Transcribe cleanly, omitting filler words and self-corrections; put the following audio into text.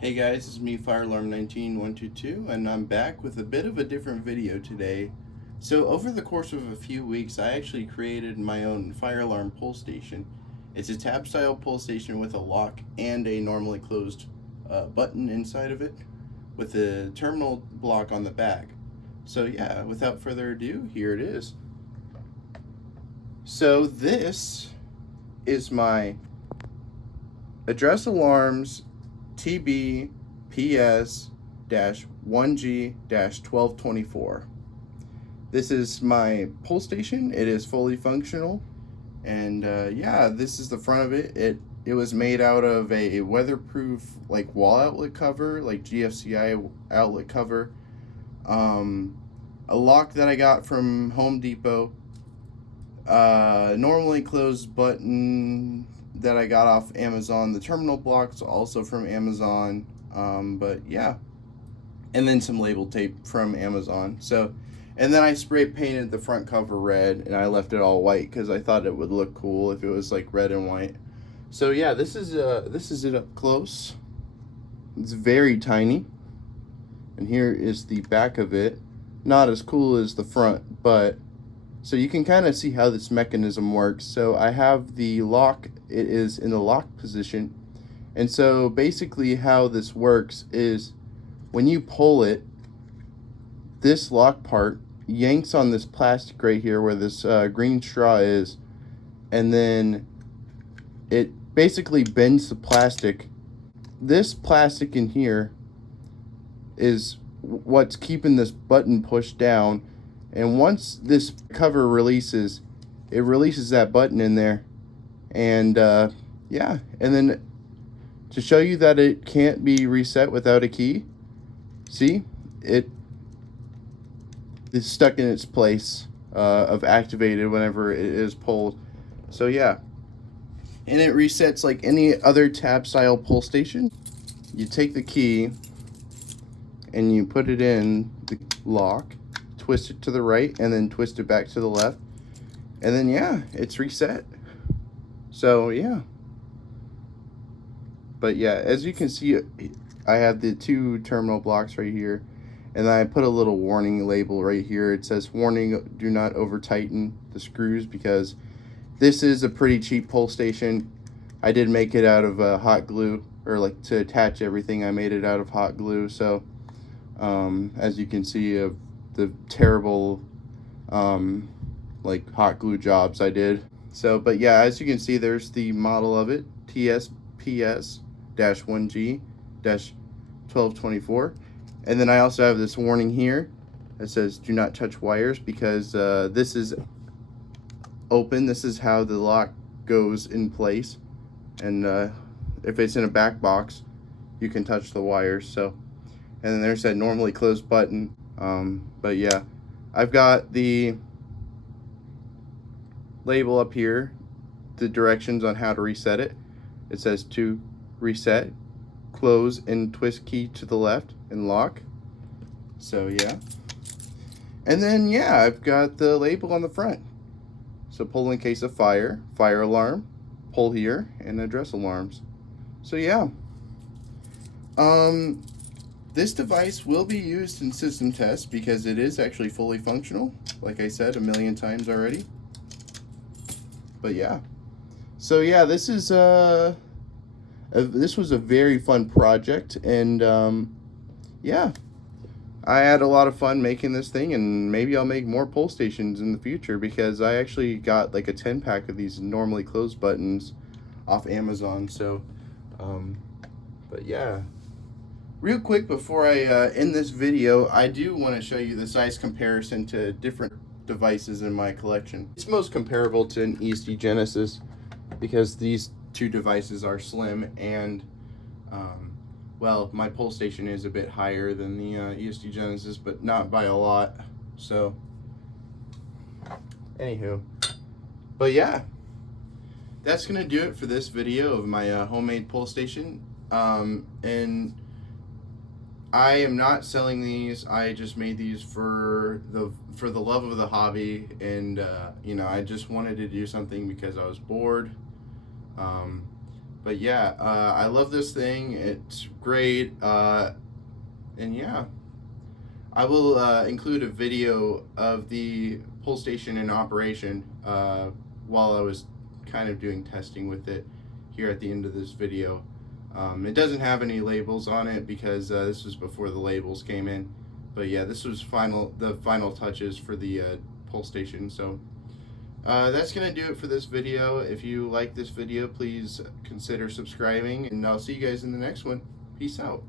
Hey guys, it's me FireAlarm19122 and I'm back with a bit of a different video today. So over the course of a few weeks I actually created my own fire alarm pull station. It's a tab style pull station with a lock and a normally closed button inside of it with a terminal block on the back. So yeah, without further ado, here it is. So this is my address alarms TBPS-1G-1224. This is my pull station. It is fully functional, and yeah, this is the front of it. It was made out of a weatherproof like wall outlet cover, like GFCI outlet cover. A lock that I got from Home Depot. Normally closed button that I got off Amazon. The terminal blocks also from Amazon. But yeah, and then some label tape from Amazon. So, and then I spray painted the front cover red, and I left it all white because I thought it would look cool if it was like red and white. So yeah, this is it up close. It's very tiny, and here is the back of it. Not as cool as the front, but so you can kind of see how this mechanism works. So I have the lock, it is in the lock position. And so basically how this works is when you pull it, this lock part yanks on this plastic right here where this green straw is, and then it basically bends the plastic. This plastic in here is what's keeping this button pushed down. And once this cover releases, it releases that button in there. And yeah, and then to show you that it can't be reset without a key, see, it is stuck in its place of activated whenever it is pulled. So yeah, and it resets like any other tab style pull station. You take the key and you put it in the lock, twist it to the right, and then twist it back to the left, and then yeah, it's reset. So yeah, but yeah, as you can see, I have the two terminal blocks right here, and then I put a little warning label right here. It says, warning, do not over tighten the screws, because this is a pretty cheap pull station. I did make it out of hot glue, or like to attach everything I made it out of hot glue. So as you can see, the terrible like hot glue jobs I did. So but yeah, as you can see, there's the model of it, TSPS-1G-1224. And then I also have this warning here that says do not touch wires, because this is open. This is how the lock goes in place, and if it's in a back box you can touch the wires. So, and then there's that normally closed button. But yeah, I've got the label up here, the directions on how to reset it. It says to reset, close and twist key to the left and lock. So yeah, and then yeah, I've got the label on the front. So pull in case of fire, fire alarm, pull here, and address alarms. So yeah, this device will be used in system tests because it is actually fully functional, like I said a million times already. But yeah, so yeah, this is this was a very fun project, and yeah, I had a lot of fun making this thing, and maybe I'll make more pull stations in the future, because I actually got like a 10-pack of these normally closed buttons off Amazon. So but yeah, real quick before I end this video, I do want to show you the size comparison to different devices in my collection. It's most comparable to an ESD Genesis, because these two devices are slim, and well, my pull station is a bit higher than the ESD Genesis, but not by a lot. So anywho, but yeah, that's gonna do it for this video of my homemade pull station. And I am not selling these. I just made these for the love of the hobby, and you know, I just wanted to do something because I was bored. But yeah, I love this thing. It's great. And yeah, I will include a video of the pull station in operation while I was kind of doing testing with it here at the end of this video. It doesn't have any labels on it because this was before the labels came in. But yeah, this was the final touches for the pull station. So that's going to do it for this video. If you like this video, please consider subscribing, and I'll see you guys in the next one. Peace out.